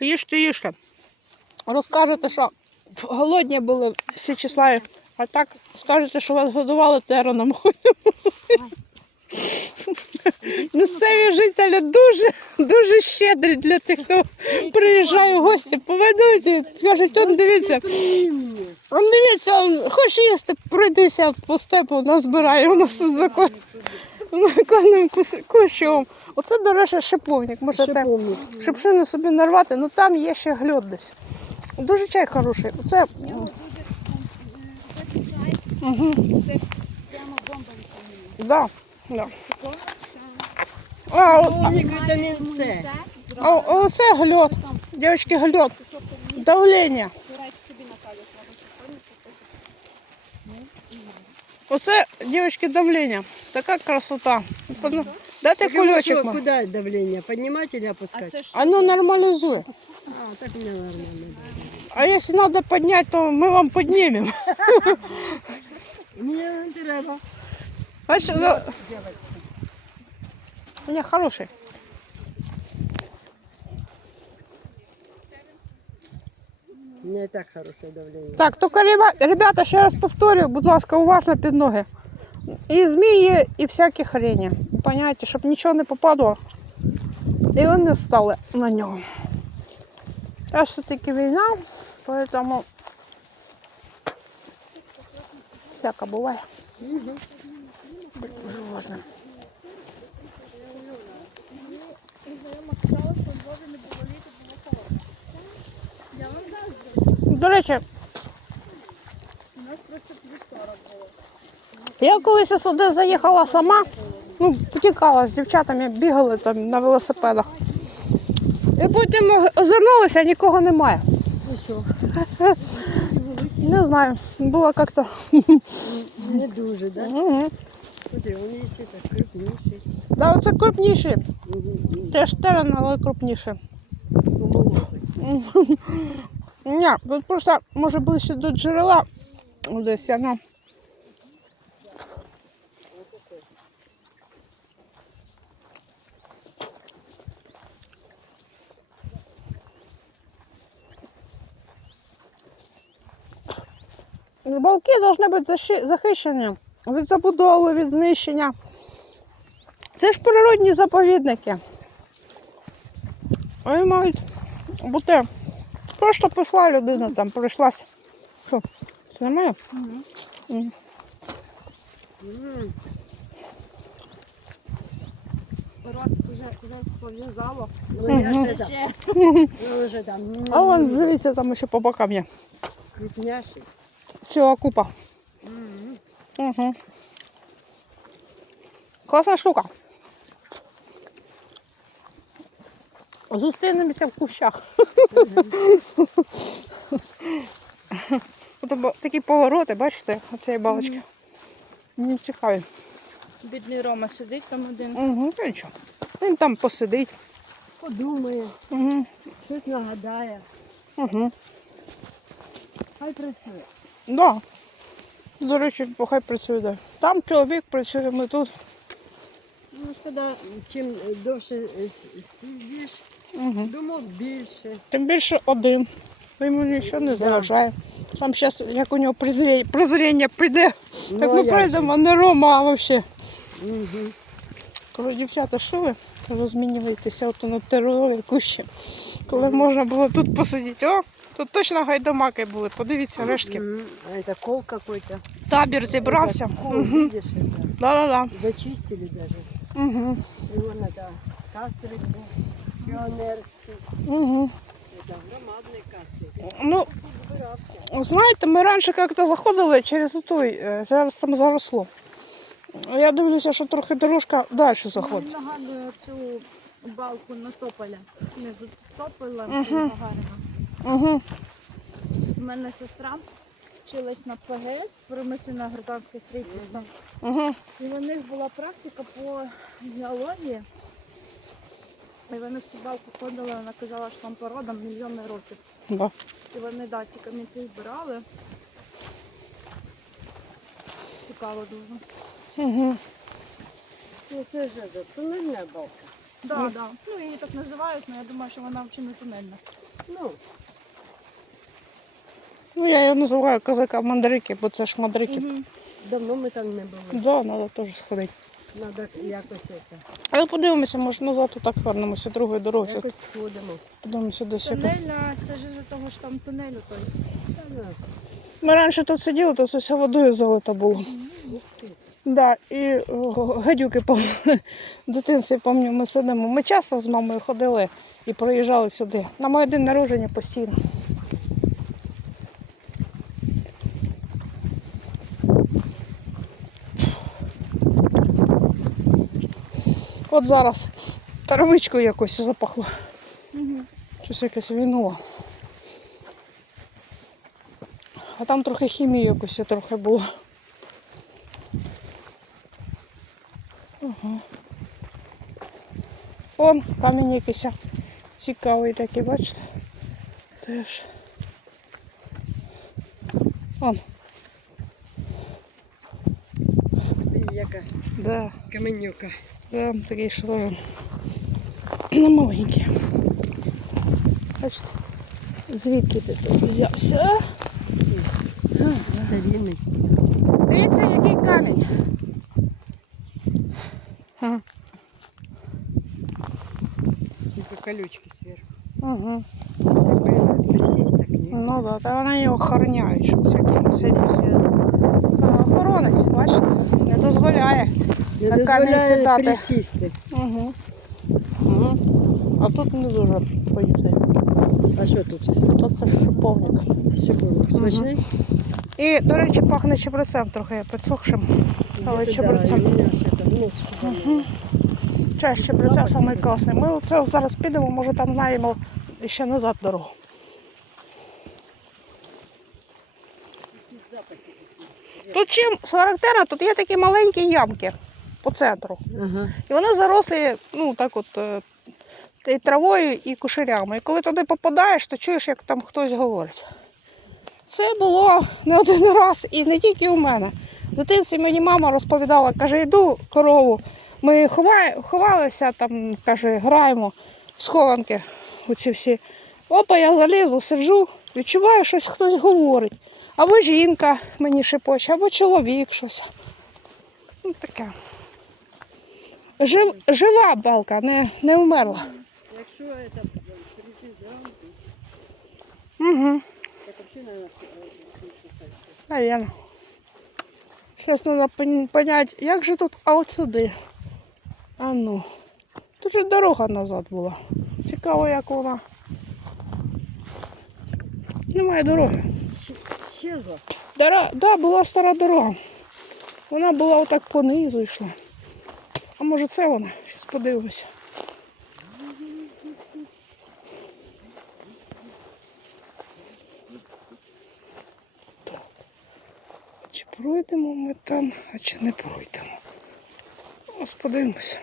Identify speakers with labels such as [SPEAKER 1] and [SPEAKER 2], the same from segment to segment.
[SPEAKER 1] Їжте, їжте. Розкажете, що голодні були всі числа, а так скажете, що вас годували тероном. Місцеві жителі дуже, дуже щедрі для тих, хто приїжджає в гості. Поведуть, і кажуть, он дивіться, он дивіться, он хоче їсти, пройдися по степу, назбирає у нас закон. Законним кущом. Оце, до речі, шиповник. Можете
[SPEAKER 2] Шиповник.
[SPEAKER 1] шипшину собі нарвати, ну там є ще гльот десь. Дуже чай хороший. Оце
[SPEAKER 3] Угу. Це прямо бомба
[SPEAKER 1] да, да. А, о-
[SPEAKER 2] вітамін С.
[SPEAKER 1] а, а оце гльот. Дівчатки, гльот. Давлення.
[SPEAKER 3] Збирайте собі Наталю, треба
[SPEAKER 1] Оце, дівчатки, давлення. Така красота. Подно- Дайте кульочок.
[SPEAKER 2] Что,
[SPEAKER 1] мам.
[SPEAKER 2] Куда давление? Поднимать или опускать?
[SPEAKER 3] А це ж
[SPEAKER 1] Оно нормализує.
[SPEAKER 2] А, так у меня нормально.
[SPEAKER 1] А якщо треба підняти, то ми вам піднімемо.
[SPEAKER 2] Мне не треба.
[SPEAKER 1] Бачите, за- Ні, хороший.
[SPEAKER 2] И так хорошее давление.
[SPEAKER 1] Так, тільки ребята, ще раз повторюю, будь ласка, уважно під ноги. І змії, і всякі хрені. Поняєте, щоб нічого не попадало. І вони стали на нього. А все-таки війна, поэтому всяке буває. Будьте уважні.
[SPEAKER 3] знайома казала, що в Львові не було літа, було холодно. Я вам заздрю.
[SPEAKER 1] До речі,
[SPEAKER 3] У нас просто плюс 40 було.
[SPEAKER 1] Я колись сюди заїхала сама, ну, потікала з дівчатами, бігали там на велосипедах. І потім озирнулася, нікого немає. Не знаю, було як-то.
[SPEAKER 2] не дуже, да?
[SPEAKER 1] Угу.
[SPEAKER 2] Смотри, он есть это крупнейший.
[SPEAKER 1] Да, оце крупніші. Теж терен, але крупніші. Ні, тут просто може ближче до джерела десь воно. Балки повинні бути захищені від забудови, від знищення. Це ж природні заповідники. Вони мають бути Просто пішла людина там, пройшлася. Що?
[SPEAKER 3] Рот вже, пов'язало. Ще.
[SPEAKER 2] там, м,
[SPEAKER 1] А вон, дивіться, там ще по бокам є.
[SPEAKER 2] крупняший.
[SPEAKER 1] Ціла купа. Угу. Класна штука. Зустрінемося в кущах. От бо- такі повороти, бачите, цієї балочки. Мені цікаві.
[SPEAKER 3] Бідний Рома сидить там один.
[SPEAKER 1] Угу, нічого. Він там посидить.
[SPEAKER 2] Подумає,
[SPEAKER 1] Угу.
[SPEAKER 2] щось нагадає.
[SPEAKER 1] Угу.
[SPEAKER 2] Хай працює.
[SPEAKER 1] Да. До речі, хай працює, да. Там чоловік працює, ми тут.
[SPEAKER 2] Ну, ж тоді, чим довше е, с- сидиш,
[SPEAKER 1] Угу.
[SPEAKER 2] думок більше.
[SPEAKER 1] Тим більше один. Йому нічого не заважає. Там зараз, як у нього прозріння, прозріння прийде,
[SPEAKER 2] Ну,
[SPEAKER 1] так
[SPEAKER 2] а
[SPEAKER 1] ми
[SPEAKER 2] як же?
[SPEAKER 1] прийдемо, а не Рома, а взагалі.
[SPEAKER 2] Мгм.
[SPEAKER 1] Коли дівчата, що ви розмінюєтеся от на теророві кущі? Коли можна було тут посидіти. О, тут точно гайдамаки були, подивіться рештки.
[SPEAKER 2] Мгм. А это кол какой-то.
[SPEAKER 1] Табір зібрався.
[SPEAKER 2] Это кол,
[SPEAKER 1] Угу.
[SPEAKER 2] видишь, это.
[SPEAKER 1] Да-да-да.
[SPEAKER 2] Зачистили даже.
[SPEAKER 1] Угу.
[SPEAKER 2] Его надо кастрик был, пионерский.
[SPEAKER 1] Угу.
[SPEAKER 2] Это громадный кастрик.
[SPEAKER 1] Ну, знаєте, ми раніше як-то заходили через той, е, зараз там заросло. Я дивлюся, що трохи дорожка далі заходить.
[SPEAKER 3] Він нагадує цю балку на тополя. Між тополем
[SPEAKER 1] Мгм.
[SPEAKER 3] і Гагарина.
[SPEAKER 1] Угу.
[SPEAKER 3] У мене сестра вчилась на ПГС, промислена гражданське строїтельство.
[SPEAKER 1] Угу.
[SPEAKER 3] І у них була практика по геології. І вони в балку ходили, вона казала, що там породам мільйони років.
[SPEAKER 1] Да.
[SPEAKER 3] І вони да, ті камінці збирали. Цікаво дуже.
[SPEAKER 1] Угу.
[SPEAKER 2] Ну, це ж это, туннельная балка.
[SPEAKER 3] Да, да. Ну її так називають, але я думаю, що вона взагалі не тунельна.
[SPEAKER 2] Ну,
[SPEAKER 1] Ну, я її називаю козака мандрики, бо це ж мандрики.
[SPEAKER 2] давно ми там не були.
[SPEAKER 1] Да, треба теж сходити.
[SPEAKER 2] Треба якось це.
[SPEAKER 1] Але подивимося, може назад так вернемося другою дорогою.
[SPEAKER 2] Якось ходимо.
[SPEAKER 1] Подивимося десь. яка.
[SPEAKER 3] Тунельна, це ж із-за того, що там тунелю той.
[SPEAKER 2] Та, ну,
[SPEAKER 1] Ми раніше тут сиділи, то це все водою залито було. Да, і о, гадюки по дитинстві, пам'ятаю, ми сидимо. Ми часто з мамою ходили і проїжджали сюди. На моє день народження постійно. От зараз травичкою якось запахло. Щось якесь вінуло. А там трохи хімії якось трохи було. Ага. Он камінь якийсь цікавий такий, бачите? Теж. Он,
[SPEAKER 2] яка
[SPEAKER 1] да,
[SPEAKER 2] каменюка.
[SPEAKER 1] да, такий що теж не маленький. Бачите? Звідки ти тут взявся? а?
[SPEAKER 2] Старинний.
[SPEAKER 1] Дивіться, який камінь. Ага.
[SPEAKER 2] Тільки колючки зверху.
[SPEAKER 1] Угу.
[SPEAKER 2] Якби присість, так ні.
[SPEAKER 1] Ну да, та вони його охороняють, щоб всякі не сидять. А, Охоронець, бачите, не дозволяє.
[SPEAKER 2] Не дозволяє присісти.
[SPEAKER 1] Угу. Угу. А тут не дуже поїсти.
[SPEAKER 2] А що тут?
[SPEAKER 1] Тут це шиповник.
[SPEAKER 2] Шиповник смачний?
[SPEAKER 1] І, до речі, пахне чебрецем трохи підсохшим. Але чебрецем.
[SPEAKER 2] да, і у мене ще там нос сюди.
[SPEAKER 1] Чай чебреця самий класний. Ми оце зараз підемо, може там знаємо ще назад дорогу. Тут чим характерно, тут є такі маленькі ямки по центру.
[SPEAKER 2] Ага.
[SPEAKER 1] І вони зарослі, ну так от е, і травою і кушарями. І коли туди попадаєш, то чуєш, як там хтось говорить. Це було не один раз і не тільки у мене. В дитинстві мені мама розповідала, каже, йду корову. Ми ховалися, там, каже, граємо в схованки. Оці всі. Опа, я залізу, сиджу, відчуваю, щось хтось говорить. Або жінка мені шепоче, або чоловік щось. Ну таке. Жив, жива балка, не, не вмерла.
[SPEAKER 2] Якщо це
[SPEAKER 1] Угу.
[SPEAKER 2] так взагалі,
[SPEAKER 1] Наверно. Зараз треба понять, як же тут, а от сюди. А ну. Тут же дорога назад була. Цікаво, як вона. Немає дороги.
[SPEAKER 2] щезла.
[SPEAKER 1] Дора... Да, була стара дорога. Вона була отак понизу йшла. А може це вона? Зараз подивимося. Чи пройдемо ми там, а чи не пройдемо? Ось подивимося.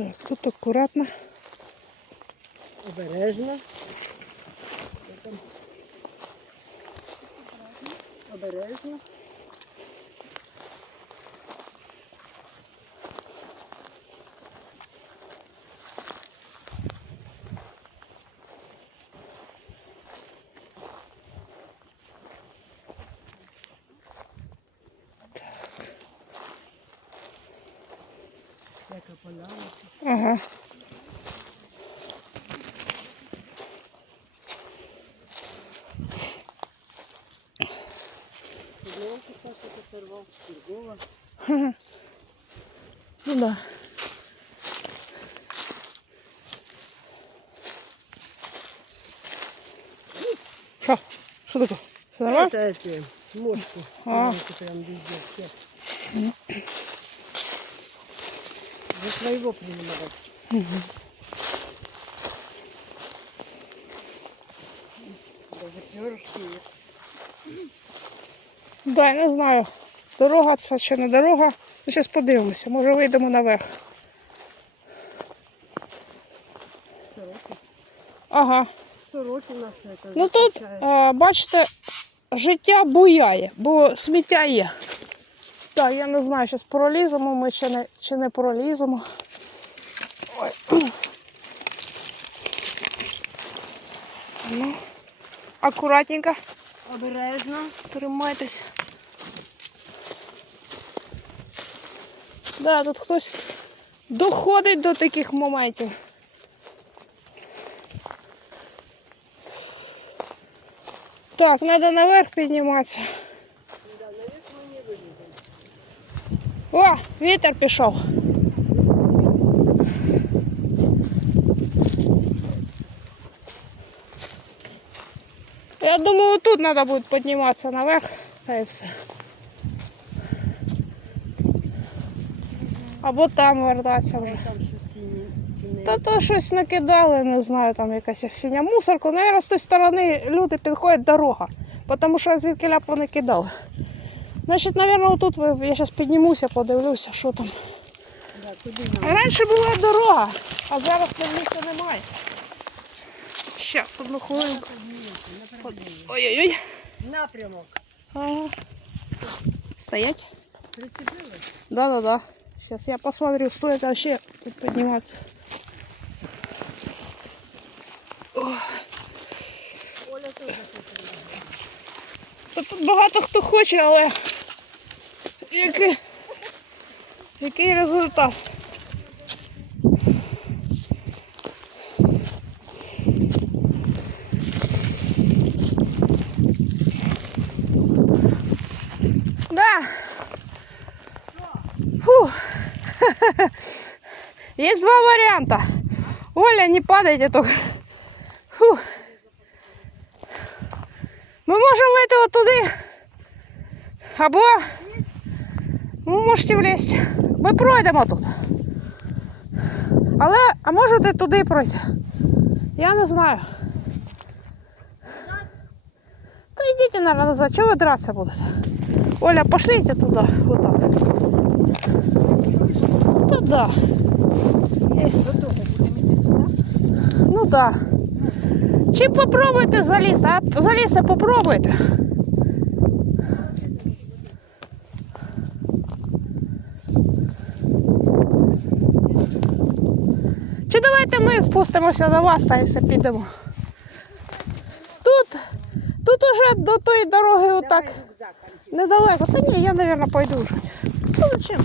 [SPEAKER 1] Так, тут акуратно.
[SPEAKER 2] Обережно. Обережно. Яка поляна.
[SPEAKER 1] Ага.
[SPEAKER 2] Знову Саша потервав, торгова.
[SPEAKER 1] Ну да. Що? Що таке? Давай.
[SPEAKER 2] Это эти, мошку.
[SPEAKER 1] А.
[SPEAKER 2] Знаете, прям везде все. За своего принимать. Даже перышки есть.
[SPEAKER 1] Да, я не знаю. Дорога це чи не дорога. Ну, зараз подивимося, може вийдемо наверх.
[SPEAKER 2] Сороки.
[SPEAKER 1] Ага.
[SPEAKER 2] Сороки наши это
[SPEAKER 1] Ну тут, а, бачите, життя буяє, бо сміття є. Так, я не знаю, зараз проліземо ми чи не, чи не проліземо. Ой. Ну, акуратненько
[SPEAKER 2] Обережно.
[SPEAKER 1] тримайтесь. Да, тут хтось доходить до таких моментів. Так, треба наверх підніматися. О, вітер пішов. Я думаю, тут треба буде підніматися наверх. Та і все. Або там вертатися вже. Та то щось накидали, не знаю, там якась фіня. Мусорку, навіть з тої сторони люди підходять дорога. Тому що звідки ляп вони кидали. Значить, мабуть, отут ви- я зараз піднімуся, подивлюся, що там.
[SPEAKER 2] Да, туди нам.
[SPEAKER 1] Раніше була дорога, а зараз там місця немає. Щас, одну хвилинку. Ой-ой-ой.
[SPEAKER 2] Напрямок.
[SPEAKER 1] Ага. Стоять?
[SPEAKER 2] Прицепилась?
[SPEAKER 1] Да-да-да. Сейчас я посмотрю, что это вообще тут подниматься.
[SPEAKER 2] Оля тоже хочет.
[SPEAKER 1] Та тут багато хто хоче, але який, який результат? Да. Фу. Есть два варианта. Оля, не падайте только. Фу. Ми можемо вийти отуди. Або ви можете влізти. Ми пройдемо тут. Але, а можете туди пройти? Я не знаю. Та йдіть, наверное, назад. Чого ви драться будете? Оля, пошлите туди. Вот так. Та да. Ну да. Чи попробуйте залізти, а залізти попробуйте. Чи давайте ми спустимося до вас та і все підемо. Тут, тут уже до тої дороги отак недалеко. Та ні, я, мабуть, пойду вже. Ну, зачем?